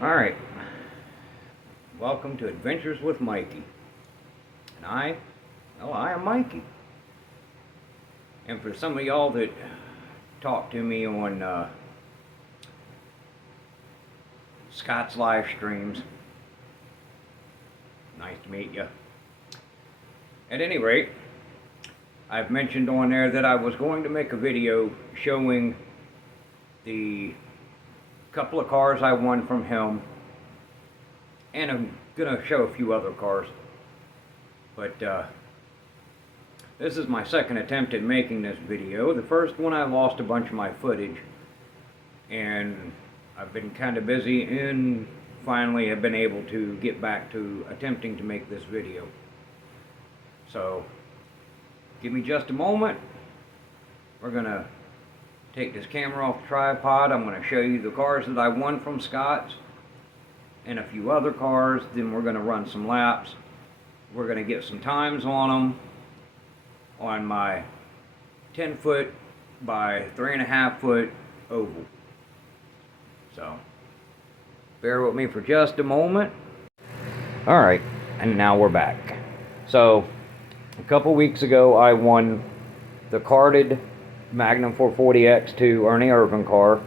Alright, welcome to Adventures with Mikey. And I am Mikey. And for some of y'all that talk to me on Scott's live streams, nice to meet you. At any rate, I've mentioned on there that I was going to make a video showing the couple of cars I won from him, and I'm gonna show a few other cars, but this is my second attempt at making this video. The first one I lost a bunch of my footage, and I've been kind of busy, and finally have been able to get back to attempting to make this video. So give me just a moment. We're gonna take this camera off the tripod. I'm going to show you the cars that I won from Scott's and a few other cars. Then we're going to run some laps. We're going to get some times on them on my 10-foot by 3.5-foot oval. So bear with me for just a moment. Alright, and now we're back. So a couple weeks ago I won the carded Magnum 440X2 Ernie Irvan car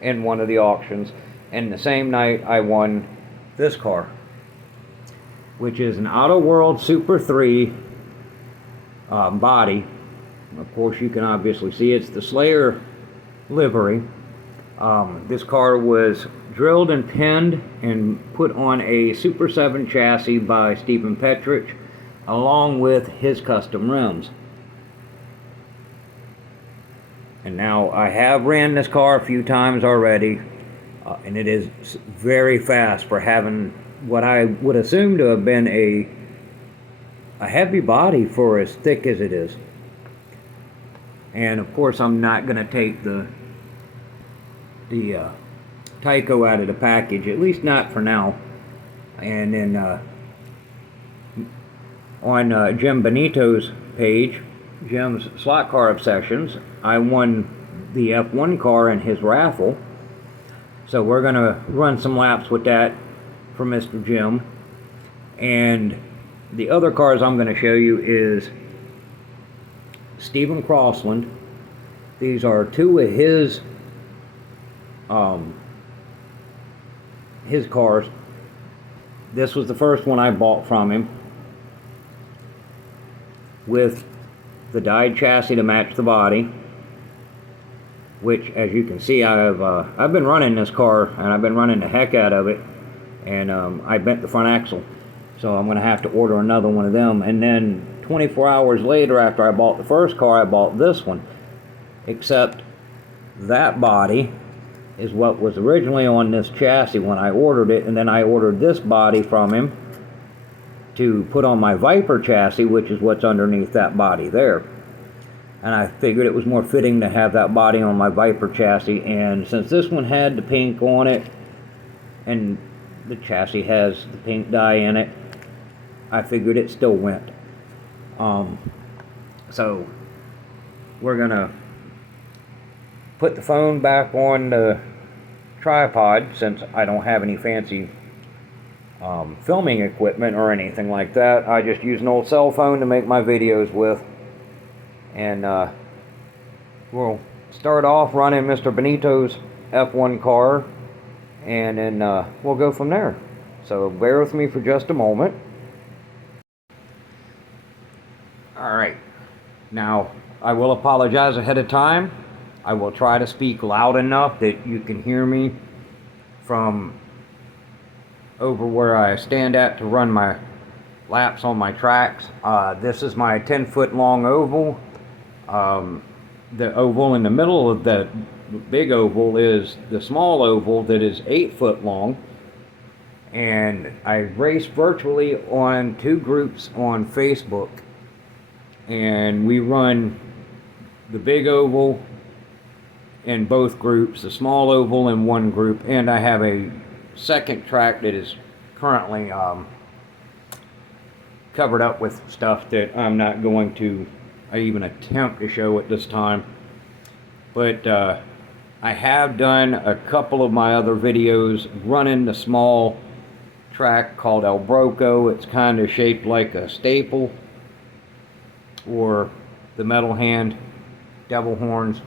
in one of the auctions, and the same night I won this car, which is an Auto World Super 3 body. Of course, you can obviously see it's the Slayer livery. This car was drilled and pinned and put on a Super 7 chassis by Stephen Petrich, along with his custom rims. And now I have ran this car a few times already, and it is very fast for having what I would assume to have been a heavy body for as thick as it is. And of course I'm not going to take the Tyco out of the package, at least not for now. And then on Jim Benito's page, Jim's Slot Car Obsessions, I won the F1 car in his raffle. So we're going to run some laps with that for Mr. Jim. And the other cars I'm going to show you is Stephen Crossland. These are two of his cars. This was the first one I bought from him, with the dyed chassis to match the body, which, as you can see, I've been running this car, and I've been running the heck out of it, and I bent the front axle, so I'm going to have to order another one of them. And then 24 hours later, after I bought the first car, I bought this one, except that body is what was originally on this chassis when I ordered it, and then I ordered this body from him to put on my Viper chassis, which is what's underneath that body there. And I figured it was more fitting to have that body on my Viper chassis, and since this one had the pink on it and the chassis has the pink dye in it, I figured it still went. So we're gonna put the phone back on the tripod, since I don't have any fancy filming equipment or anything like that. I just use an old cell phone to make my videos with. And we'll start off running Mr. Benito's F1 car, and then we'll go from there. So bear with me for just a moment. Alright, now I will apologize ahead of time. I will try to speak loud enough that you can hear me from over where I stand at to run my laps on my tracks. This is my 10-foot long oval. The oval in the middle of the big oval is the small oval that is 8 foot long. And I race virtually on 2 groups on Facebook. And we run the big oval in both groups, the small oval in one group, and I have a second track that is currently covered up with stuff that I'm not going to even attempt to show at this time. But I have done a couple of my other videos running the small track called El Broco. It's kind of shaped like a staple, or the metal hand, devil horns,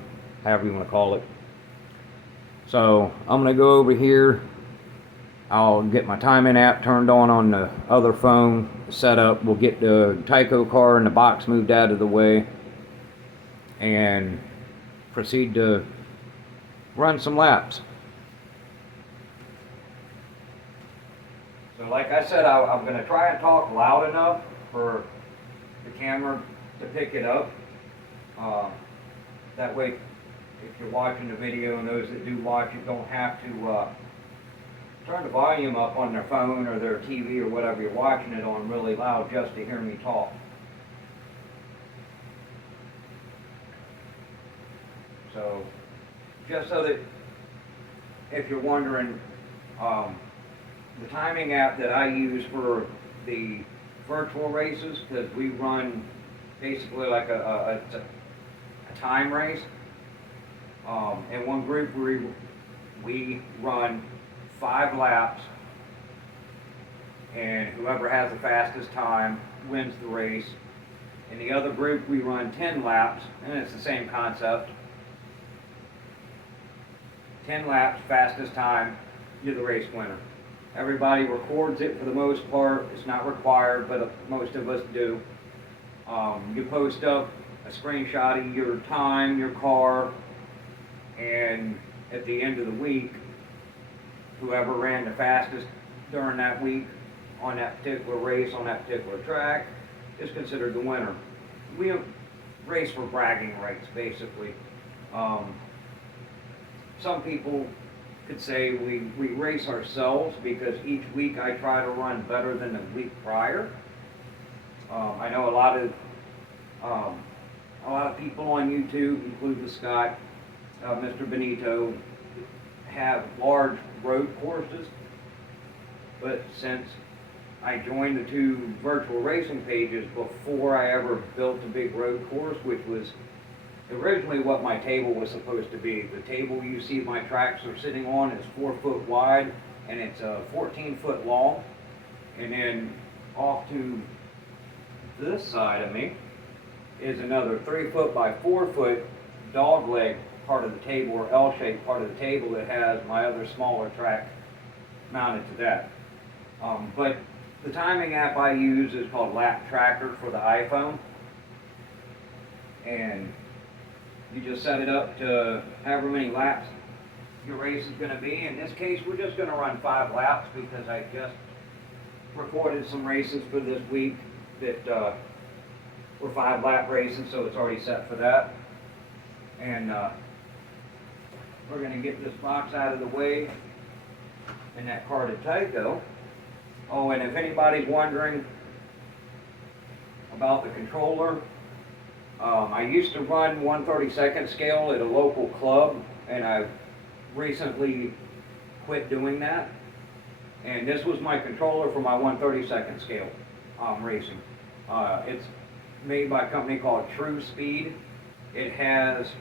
however you want to call it. So I'm going to go over here. I'll get my timing app turned on the other phone set up. We'll get the Tyco car and the box moved out of the way and proceed to run some laps. So like I said, I'm going to try and talk loud enough for the camera to pick it up. That way, if you're watching the video, and those that do watch it don't have to turn the volume up on their phone or their TV or whatever you're watching it on really loud just to hear me talk. So, just so that if you're wondering, the timing app that I use for the virtual races, because we run basically like a time race. In one group we run 5 laps, and whoever has the fastest time wins the race. In the other group we run 10 laps, and it's the same concept. 10 laps, fastest time, you're the race winner. Everybody records it for the most part. It's not required, but most of us do. You post up a screenshot of your time, your car, and at the end of the week, whoever ran the fastest during that week on that particular race, on that particular track, is considered the winner. We race for bragging rights, basically. Some people could say we race ourselves because each week I try to run better than the week prior. I know a lot of people on YouTube, including Scott, Mr. Benito, have large road courses, but since I joined the 2 virtual racing pages before I ever built a big road course, which was originally what my table was supposed to be. The table you see my tracks are sitting on is 4 foot wide and it's 14 foot long, and then off to this side of me is another 3 foot by 4 foot dog leg part of the table, or L-shaped part of the table, that has my other smaller track mounted to that. But the timing app I use is called Lap Tracker for the iPhone, and you just set it up to however many laps your race is going to be. In this case, we're just going to run 5 laps because I just recorded some races for this week that were 5 lap races, so it's already set for that. And we're going to get this box out of the way and that carded Tyco. Oh, and if anybody's wondering about the controller, I used to run 1/32 scale at a local club, and I've recently quit doing that. And this was my controller for my 1/32 scale racing. It's made by a company called True Speed. It has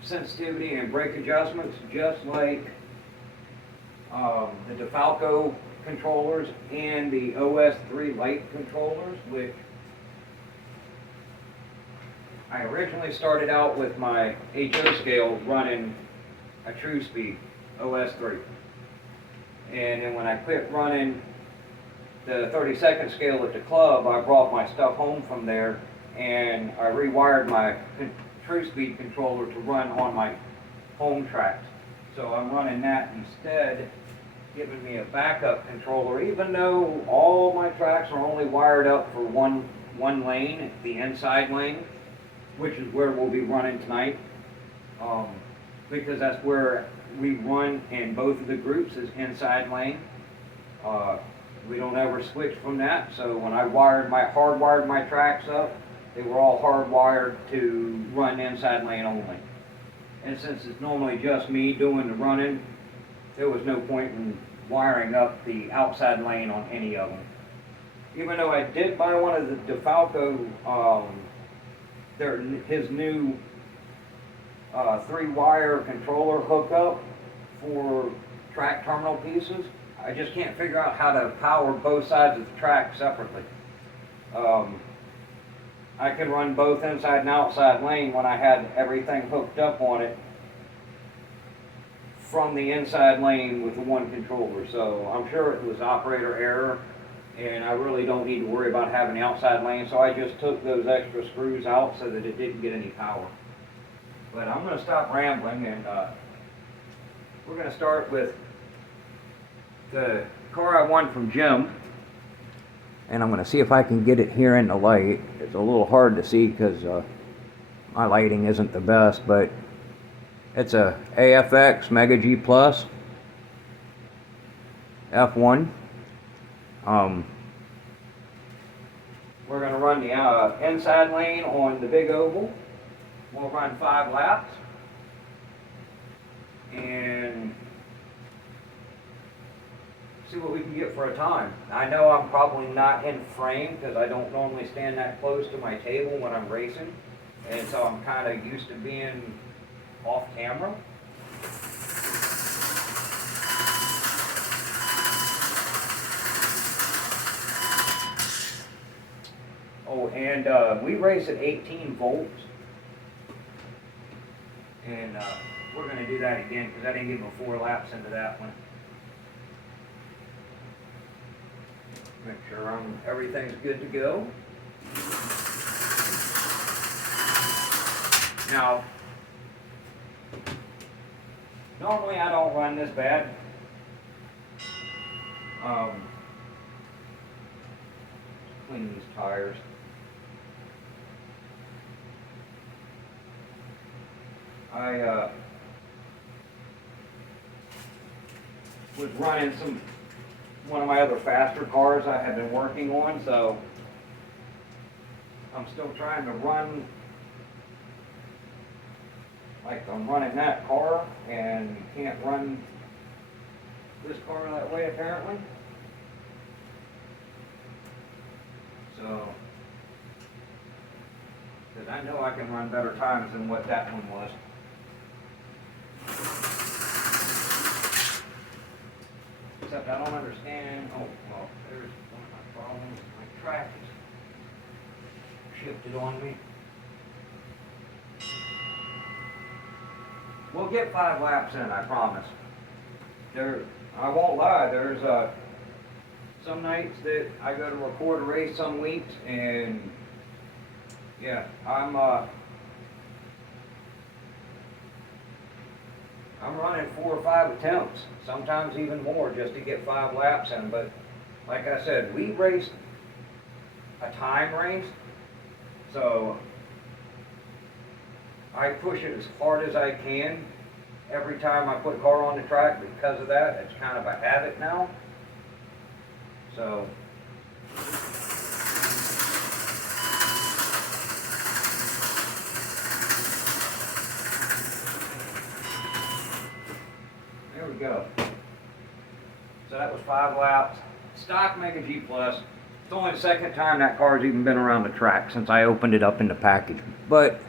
sensitivity and brake adjustments just like the DeFalco controllers and the OS3 Lite controllers, which I originally started out with my HO scale running a True Speed OS3. And then when I quit running the 32nd scale at the club, I brought my stuff home from there and I rewired my True Speed controller to run on my home tracks. So I'm running that instead, giving me a backup controller, even though all my tracks are only wired up for one lane, the inside lane, which is where we'll be running tonight, because that's where we run in both of the groups, is inside lane. We don't ever switch from that, so when I hardwired my tracks up, they were all hardwired to run inside lane only. And since it's normally just me doing the running, there was no point in wiring up the outside lane on any of them. Even though I did buy one of the DeFalco, his new 3-wire controller hookup for track terminal pieces. I just can't figure out how to power both sides of the track separately. I could run both inside and outside lane when I had everything hooked up on it from the inside lane with the one controller. So I'm sure it was operator error, and I really don't need to worry about having the outside lane. So I just took those extra screws out so that it didn't get any power. But I'm going to stop rambling, and we're going to start with the car I won from Jim. And I'm going to see if I can get it here in the light. It's a little hard to see because my lighting isn't the best, but it's a AFX Mega G Plus F1. We're going to run the inside lane on the big oval. We'll run 5 laps. And see what we can get for a time. I know I'm probably not in frame because I don't normally stand that close to my table when I'm racing, and so I'm kind of used to being off camera. Oh, and we race at 18 volts, and we're going to do that again because I didn't get my 4 laps into that one. Make sure everything's good to go. Now, normally I don't run this bad. Clean these tires. I was running one of my other faster cars I have been working on, so I'm still trying to run like I'm running that car, and you can't run this car that way apparently. So, because I know I can run better times than what that one was. Except I don't understand. Oh, well, there's one of my problems. My track is shifted on me. We'll get 5 laps in, I promise. I won't lie, there's some nights that I go to record a race some weeks, and yeah, I'm running 4 or 5 attempts, sometimes even more, just to get 5 laps in. But like I said, we raced a time race, so I push it as hard as I can every time I put a car on the track. Because of that, it's kind of a habit now. So there we go. So that was 5 laps. Stock Mega G Plus. It's only the second time that car's even been around the track since I opened it up in the package. But,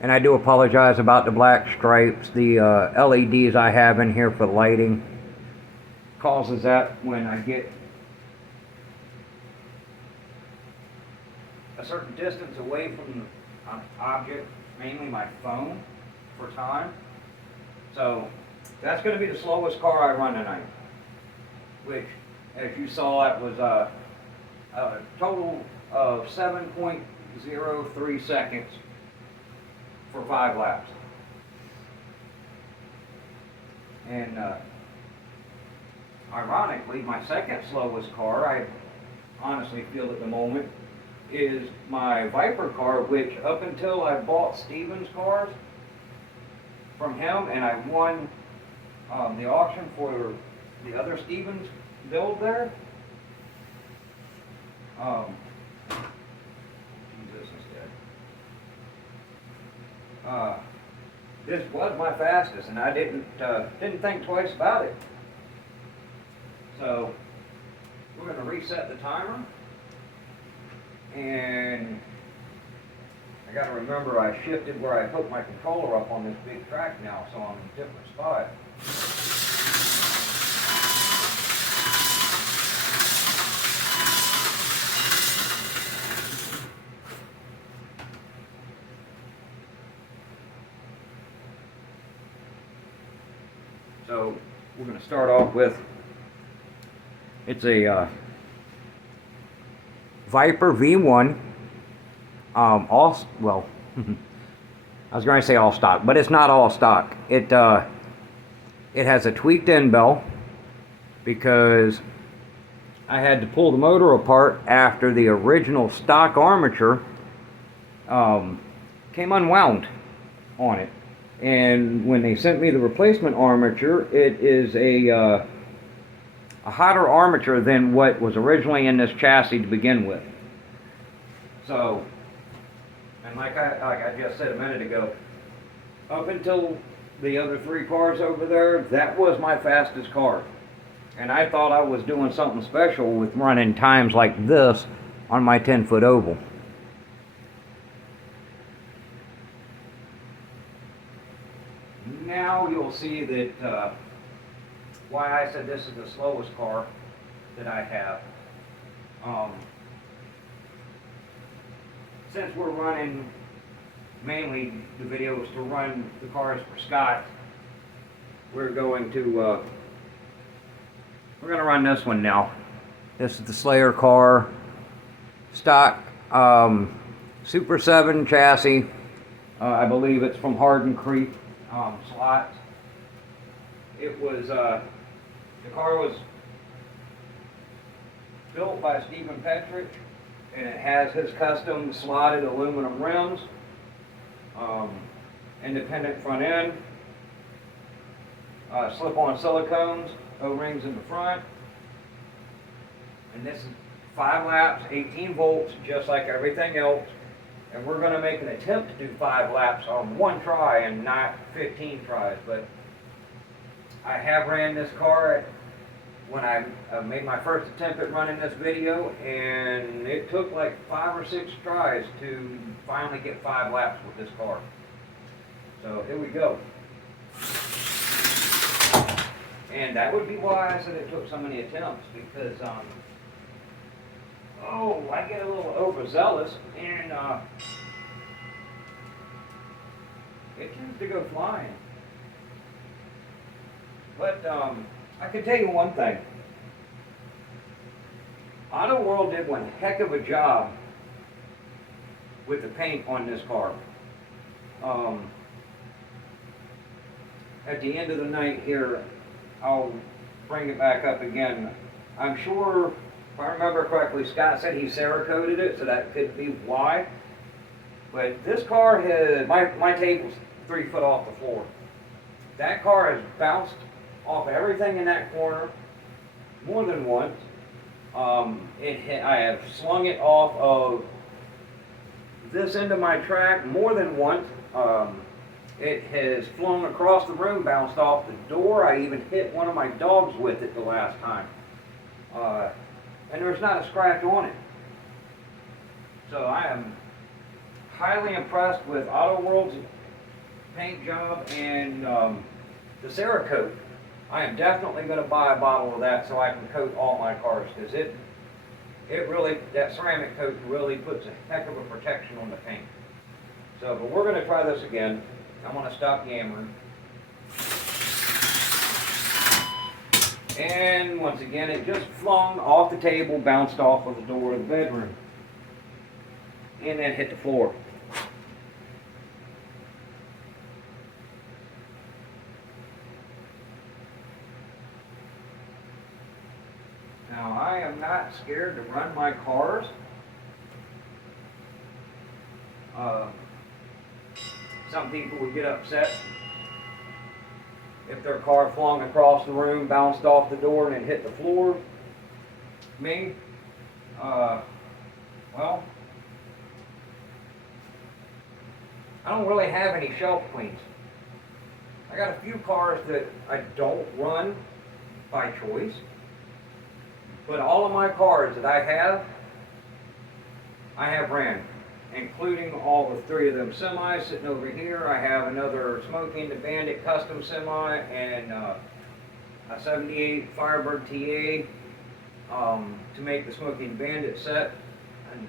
and I do apologize about the black stripes. The LEDs I have in here for lighting causes that when I get a certain distance away from an object, mainly my phone, for time. So that's going to be the slowest car I run tonight, which, as you saw, it was a total of 7.03 seconds for 5 laps. And ironically, my second slowest car, I honestly feel at the moment, is my Viper car, which up until I bought Stevens cars from him, and I won the auction for the other Stevens build there. Jesus is dead. This was my fastest, and I didn't think twice about it. So we're going to reset the timer, and I gotta remember I shifted where I hooked my controller up on this big track now, so I'm in a different spot. So we're going to start off with, it's a Viper V1, well, I was going to say all stock, but it's not all stock. It has a tweaked end bell because I had to pull the motor apart after the original stock armature came unwound on it. And when they sent me the replacement armature, it is a hotter armature than what was originally in this chassis to begin with. So, and like I just said a minute ago, up until the other 3 cars over there, that was my fastest car. And I thought I was doing something special with running times like this on my 10-foot oval. Now you'll see that why I said this is the slowest car that I have. Since we're running, mainly the video is to run the cars for Scott, we're going to run this one now. This is the Slayer car, stock Super 7 chassis. I believe it's from Hardin Creek. Slot. It was, the car was built by Stephen Petrich, and it has his custom slotted aluminum rims, independent front end, slip-on silicones, O-rings in the front, and this is 5 laps, 18 volts, just like everything else. And we're going to make an attempt to do 5 laps on 1 try and not 15 tries. But I have ran this car when I made my first attempt at running this video, and it took like 5 or 6 tries to finally get 5 laps with this car. So here we go. And that would be why I said it took so many attempts, because I get a little overzealous, and it tends to go flying. But I can tell you one thing. Auto World did one heck of a job with the paint on this car. At the end of the night here, I'll bring it back up again. I'm sure, if I remember correctly, Scott said he Cerakoted it, so that could be why. But this car has, my table's 3 foot off the floor. That car has bounced off everything in that corner more than once. I have slung it off of this end of my track more than once. It has flown across the room, bounced off the door. I even hit one of my dogs with it the last time. And there's not a scratch on it. So I am highly impressed with Auto World's paint job and the Cerakote. I am definitely going to buy a bottle of that so I can coat all my cars, because it really, that ceramic coat really puts a heck of a protection on the paint. So, but we're going to try this again. I'm going to stop yammering. And once again, it just flung off the table, bounced off of the door of the bedroom, and then hit the floor. Now, I am not scared to run my cars. Some people would get upset if their car flung across the room, bounced off the door, and then hit the floor. Me, well, I don't really have any shelf cleans. I got a few cars that I don't run by choice, but all of my cars that I have ran. including all the 3 of them semis sitting over here. I have another Smokey and the Bandit custom semi and a 78 Firebird TA to make the Smokey and the Bandit set, and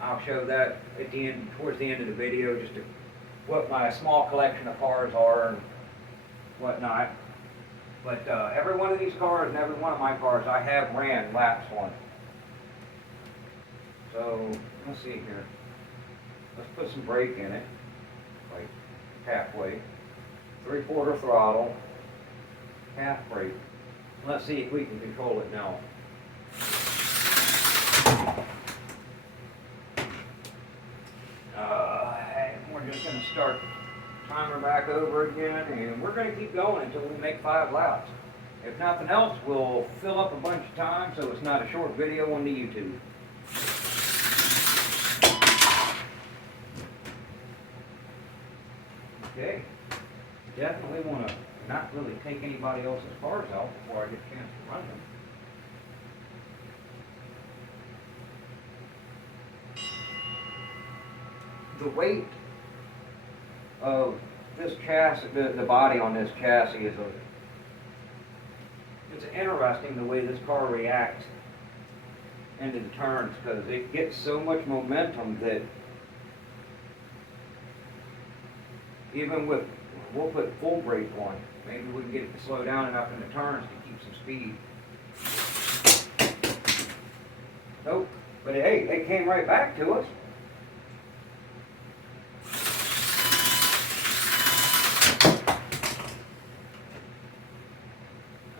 I'll show that at the end, towards the end of the video, just to, what my small collection of cars are and whatnot. But every one of these cars and every one of my cars I have ran laps on. So let's see here. Let's put some brake in it, like halfway. 3/4 throttle, half brake. Let's see if we can control it now. And we're just going to start the timer back over again, and we're going to keep going until we make 5 laps. If nothing else, we'll fill up a bunch of time so it's not a short video on the YouTube. Okay, definitely want to not really take anybody else's cars out before I get a chance to run them. The weight of this chassis, the body on this chassis is it's interesting the way this car reacts into the turns, because it gets so much momentum that even with, we'll put full brake on, maybe we can get it to slow down enough in the turns to keep some speed. Nope, but hey, they came right back to us.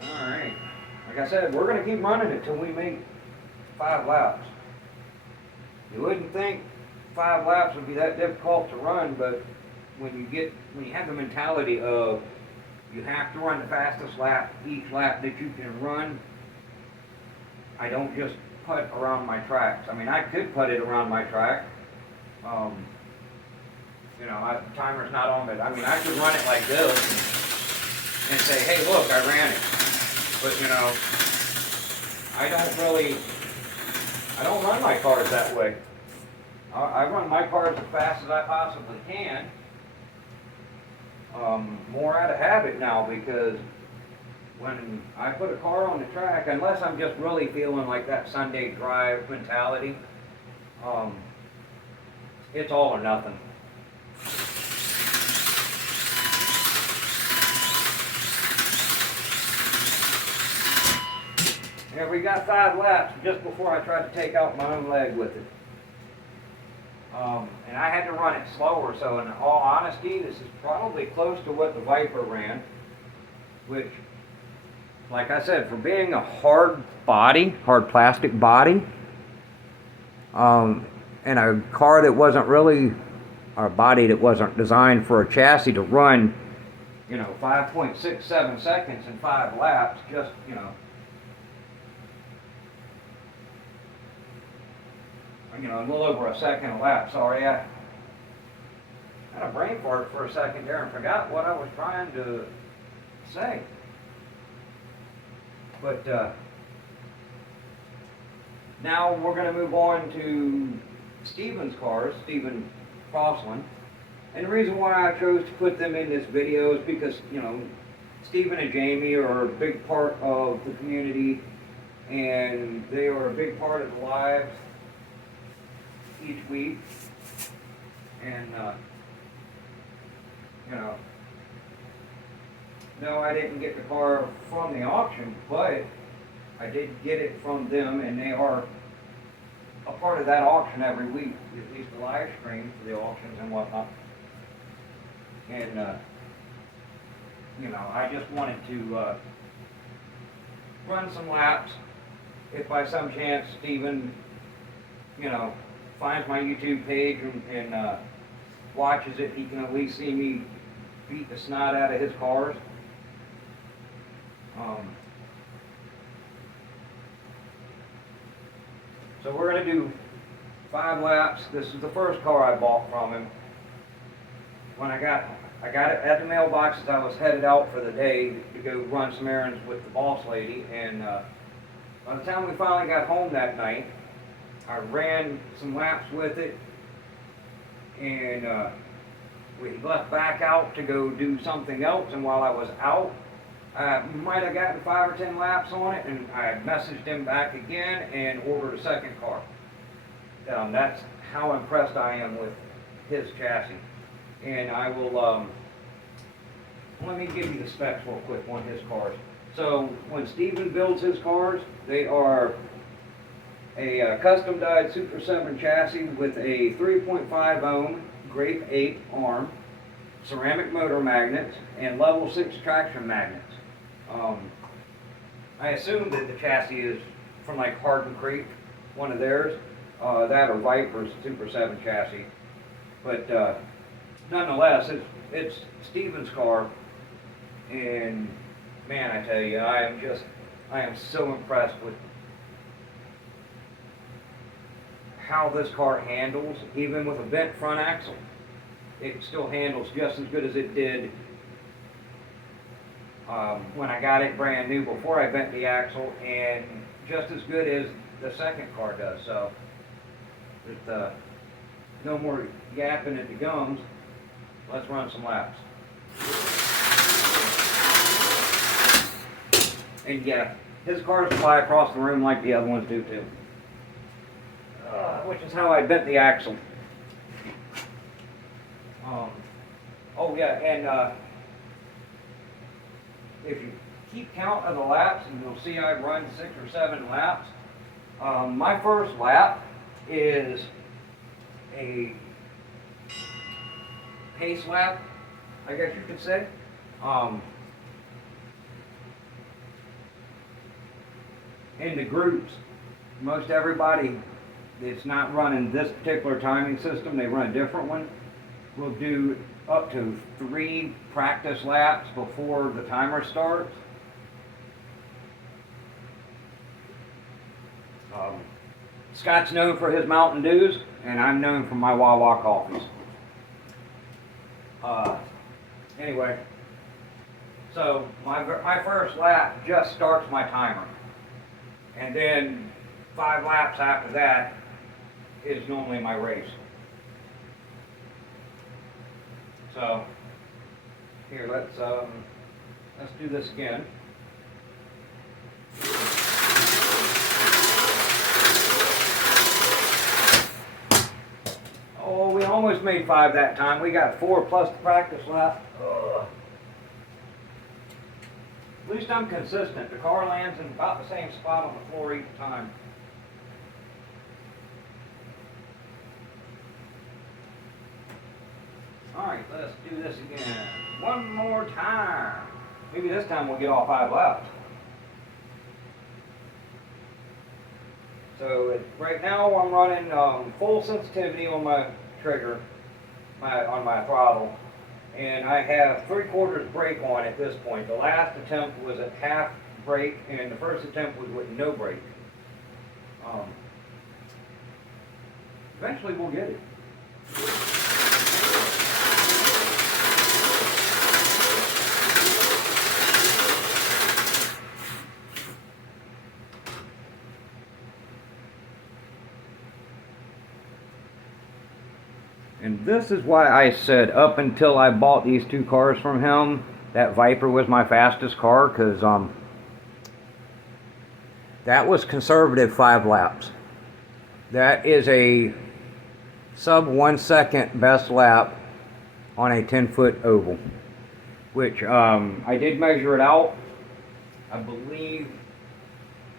Alright, like I said, we're going to keep running it till we make 5 laps. You wouldn't think 5 laps would be that difficult to run, but when you have the mentality of you have to run the fastest lap each lap that you can run, I don't just putt around my tracks. I mean, I could putt it around my track. You know, the timer's not on it. I mean, I could run it like this and say, hey, look, I ran it. But, you know, I don't run my cars that way. I run my cars as fast as I possibly can. More out of habit now, because when I put a car on the track, unless I'm just really feeling like that Sunday drive mentality, it's all or nothing. And we got 5 laps just before I tried to take out my own leg with it. And I had to run it slower, so in all honesty, this is probably close to what the Viper ran, which, like I said, for being a hard plastic body, and a car that wasn't really, or a body that wasn't designed for a chassis to run, you know, 5.67 seconds in 5 laps, just, you know, a little over a second a lap. Sorry, I had a brain fart for a second there and forgot what I was trying to say. But now we're going to move on to Stephen's cars, Stephen Crossland. And the reason why I chose to put them in this video is because, you know, Stephen and Jamie are a big part of the community, and they are a big part of the lives each week. And you know, no, I didn't get the car from the auction, but I did get it from them, and they are a part of that auction every week, at least the live stream for the auctions and whatnot. And you know, I just wanted to run some laps. If by some chance Stephen, you know, finds my YouTube page and watches it, he can at least see me beat the snot out of his cars. So we're going to do 5 laps. This is the first car I bought from him. When I got it at the mailbox as I was headed out for the day to go run some errands with the boss lady, and by the time we finally got home that night, I ran some laps with it, and we left back out to go do something else, and while I was out, I might have gotten 5 or 10 laps on it, and I messaged him back again and ordered a second car. That's how impressed I am with his chassis. And I will, let me give you the specs real quick on his cars. So when Steven builds his cars, they are a custom dyed Super 7 chassis with a 3.5 ohm Grape 8 arm, ceramic motor magnets, and level 6 traction magnets. I assume that the chassis is from like Hardin Creek, one of theirs, that or Viper's Super 7 chassis. But nonetheless, it's Steven's car, and man, I tell you, I am so impressed with how this car handles, even with a bent front axle. It still handles just as good as it did when I got it brand new before I bent the axle, and just as good as the second car does. So, with no more yapping at the gums, let's run some laps. And yeah, his cars fly across the room like the other ones do too. Which is how I bent the axle. Oh yeah, and if you keep count of the laps, and you'll see I run 6 or 7 laps. My first lap is a pace lap, I guess you could say. In the groups, most everybody that's not running this particular timing system, they run a different one, will do up to 3 practice laps before the timer starts. Scott's known for his Mountain Dews, and I'm known for my Wawa coffees. Anyway, so my first lap just starts my timer, and then 5 laps after that is normally my race. So here, let's do this again. Oh, we almost made 5 that time. We got 4 plus the practice lap. Ugh. At least I'm consistent. The car lands in about the same spot on the floor each time. Alright, let's do this again. One more time. Maybe this time we'll get all 5 laps. So right now I'm running full sensitivity on my trigger, on my throttle, and I have 3/4 brake on at this point. The last attempt was at half brake, and the first attempt was with no brake. Eventually we'll get it. And this is why I said up until I bought these 2 cars from him, that Viper was my fastest car, because that was conservative 5 laps. That is a sub 1 second best lap on a 10-foot oval, which I did measure it out. I believe,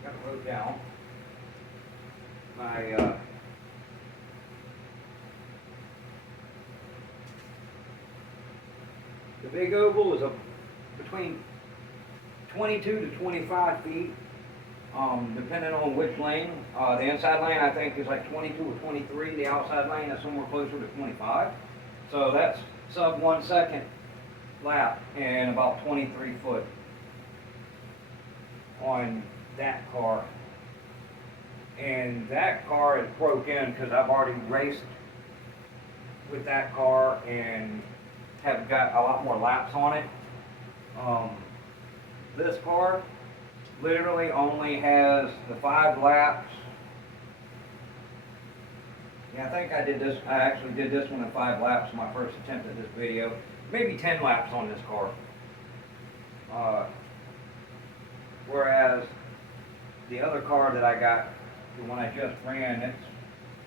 I got it wrote down, my the big oval is between 22 to 25 feet, depending on which lane. The inside lane I think is like 22 or 23. The outside lane is somewhere closer to 25. So that's sub 1 second lap and about 23 foot on that car. And that car is broke in because I've already raced with that car and have got a lot more laps on it. This car literally only has the 5 laps Yeah, I think I did this, I actually did this one in 5 laps, my first attempt at this video. Maybe 10 laps on this car. Whereas the other car that I got, the one I just ran,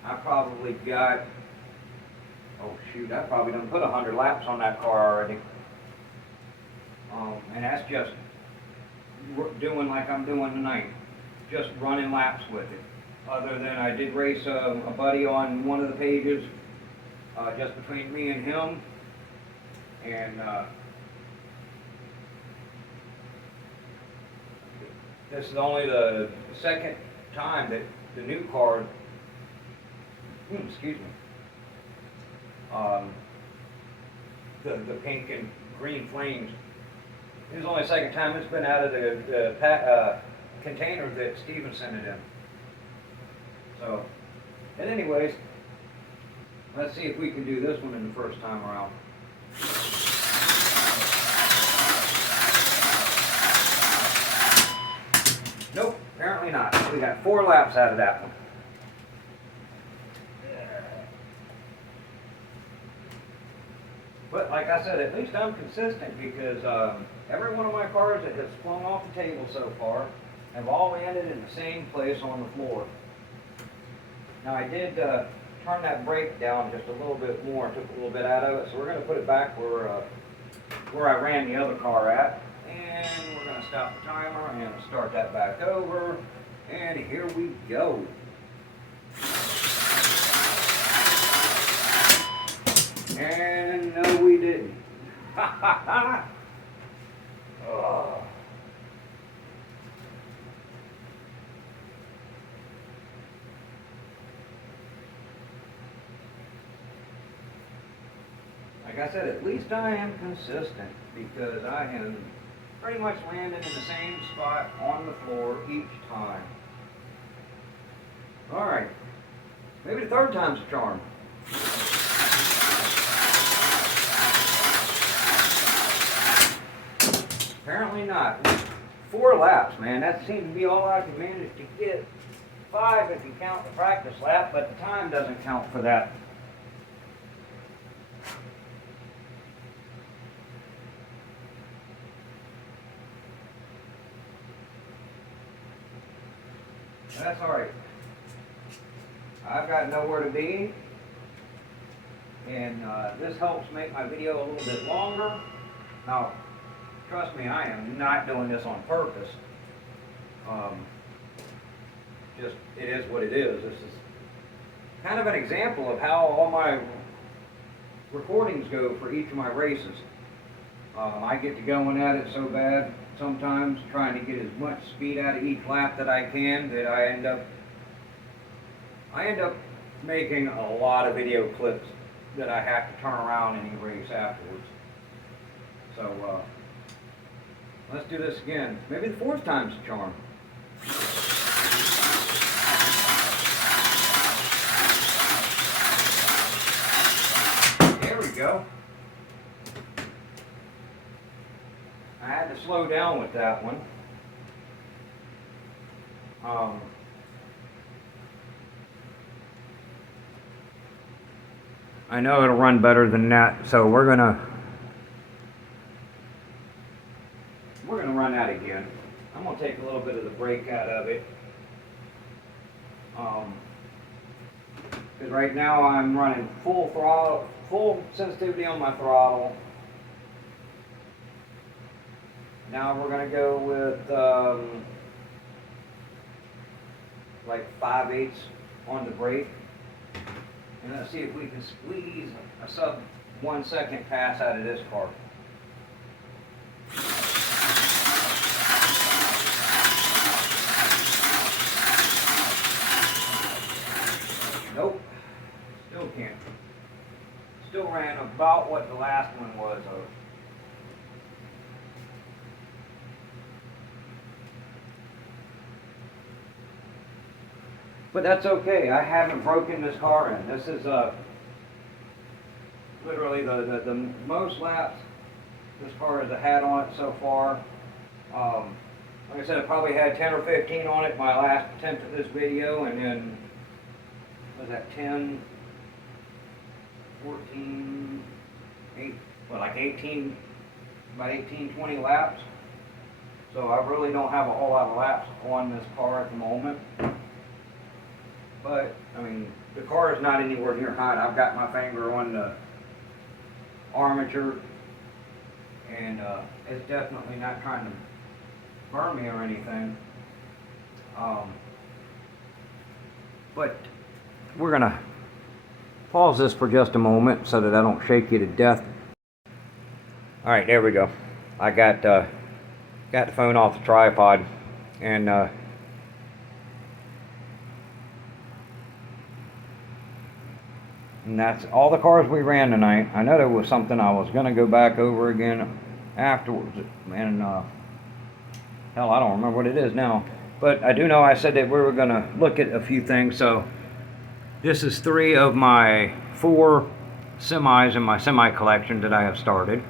I probably got, oh shoot, I probably done put 100 laps on that car already. And that's just doing like I'm doing tonight, just running laps with it. Other than I did race a buddy on one of the pages, just between me and him, and this is only the second time that the new car, excuse me, the pink and green flames, this is only the second time it's been out of the container that Steven sent it in. So, and anyways, let's see if we can do this one in the first time around. Nope, apparently not. We got 4 laps out of that one. But like I said, at least I'm consistent because every one of my cars that has flown off the table so far have all landed in the same place on the floor. Now I did turn that brake down just a little bit more, took a little bit out of it, so we're going to put it back where I ran the other car at. And we're going to stop the timer and start that back over. And here we go. And no, we didn't. Ha ha ha! Oh. Like I said, at least I am consistent because I am pretty much landing in the same spot on the floor each time. Alright, maybe the third time's a charm. Apparently not. 4 laps, man. That seems to be all I can manage to get. 5 if you count the practice lap, but the time doesn't count for that. That's alright. I've got nowhere to be, and this helps make my video a little bit longer. Now, trust me, I am not doing this on purpose. Just, it is what it is. This is kind of an example of how all my recordings go for each of my races. I get to going at it so bad sometimes, trying to get as much speed out of each lap that I can, that I end up making a lot of video clips that I have to turn around in any race afterwards. So let's do this again. Maybe the 4th time's a charm. There we go. I had to slow down with that one. I know it'll run better than that, so we're gonna run that again. I'm gonna take a little bit of the brake out of it. Because right now I'm running full throttle, full sensitivity on my throttle. Now we're going to go with like 5/8 on the brake. And let's see if we can squeeze a sub 1 second pass out of this car. Nope. Still can't. Still ran about what the last one was. But that's okay. I haven't broken this car in. This is literally the most laps this car has had on it so far. Like I said, I probably had 10 or 15 on it my last attempt at this video, and then was that 10, 14, 8, well, like 18, about 18, 20 laps. So I really don't have a whole lot of laps on this car at the moment. But, I mean, the car is not anywhere near hot. I've got my finger on the armature, and it's definitely not trying to burn me or anything. But we're gonna pause this for just a moment so that I don't shake you to death. All right, there we go. I got the phone off the tripod, and that's all the cars we ran tonight. I know there was something I was gonna go back over again afterwards, and hell, I don't remember what it is now. But I do know I said that we were gonna look at a few things. So this is 3 of my 4 semis in my semi collection that I have started.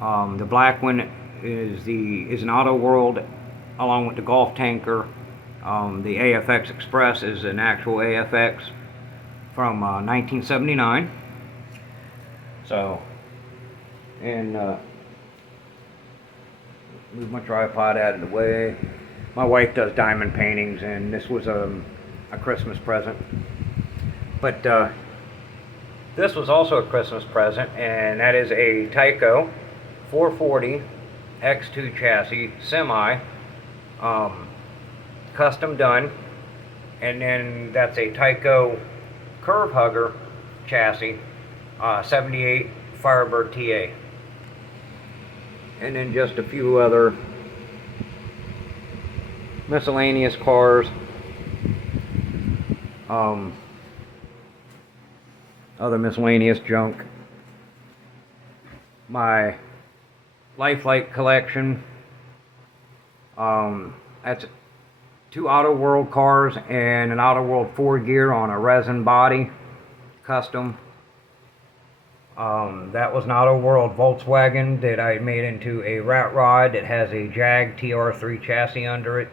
The black one is an Auto World, along with the Golf Tanker. The AFX Express is an actual AFX from 1979. So, and move my tripod out of the way. My wife does diamond paintings, and this was a Christmas present. But this was also a Christmas present, and that is a Tyco 440 X2 chassis semi, custom done. And then that's a Tyco Curve Hugger chassis, 78 Firebird TA. And then just a few other miscellaneous cars, other miscellaneous junk. My Lifelike collection, that's 2 Auto World cars and an Auto World 4 gear on a resin body, custom. That was an Auto World Volkswagen that I made into a rat rod that has a Jag TR3 chassis under it.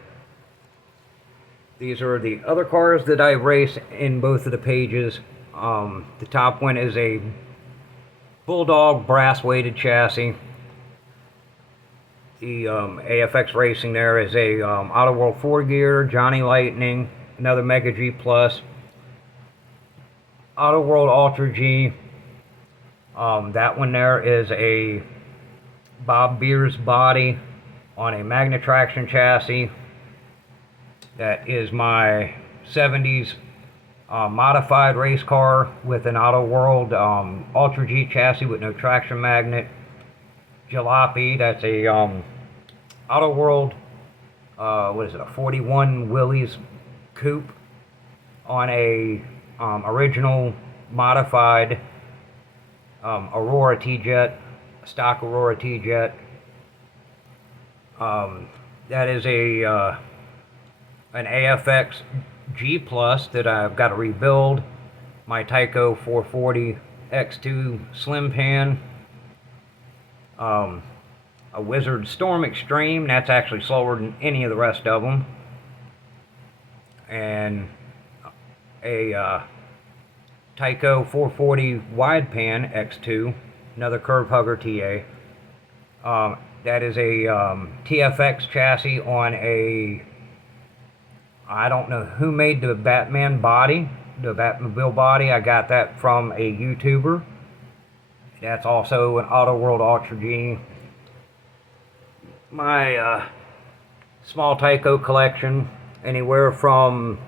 These are the other cars that I race in both of the pages. The top one is a Bulldog brass weighted chassis. The AFX Racing there is a Auto World 4 gear, Johnny Lightning, another Mega G Plus, Auto World Ultra G. That one there is a Bob Beers body on a Magna Traction chassis. That is my 70s modified race car with an Auto World Ultra G chassis with no traction magnet. Jalopy, that's a Auto World, what is it, a 41 Willys coupe on a original modified Aurora T-Jet, stock Aurora T-Jet. That is an AFX G Plus that I've got to rebuild. My Tyco 440 X2 Slim Pan. A Wizard Storm Extreme, that's actually slower than any of the rest of them. And a Tyco 440 Wide Pan X2, another Curve Hugger TA. That is a TFX chassis on a, I don't know who made the Batman body, the Batmobile body. I got that from a YouTuber. That's also an Auto World Ultra G. My small Tyco collection, anywhere from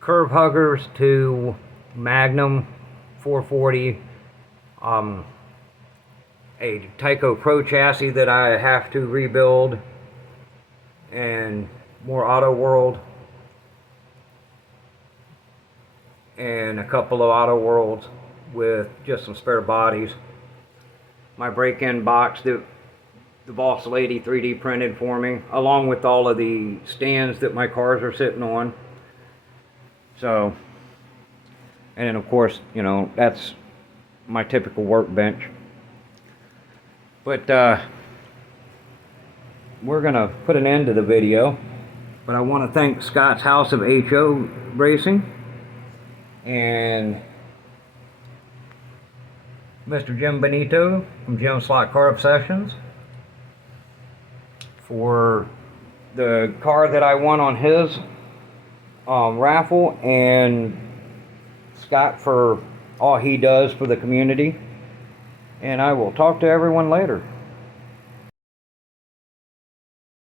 Curve Huggers to Magnum 440, a Tyco Pro chassis that I have to rebuild, and more Auto World, and a couple of Auto Worlds with just some spare bodies. My break-in box that the boss lady 3D printed for me, along with all of the stands that my cars are sitting on. So, and then of course, you know, that's my typical workbench. But we're gonna put an end to the video. But I want to thank Scott's House of HO Racing and Mr. Jim Benito from Jim Slot Car Obsessions for the car that I won on his raffle, and Scott for all he does for the community. And I will talk to everyone later.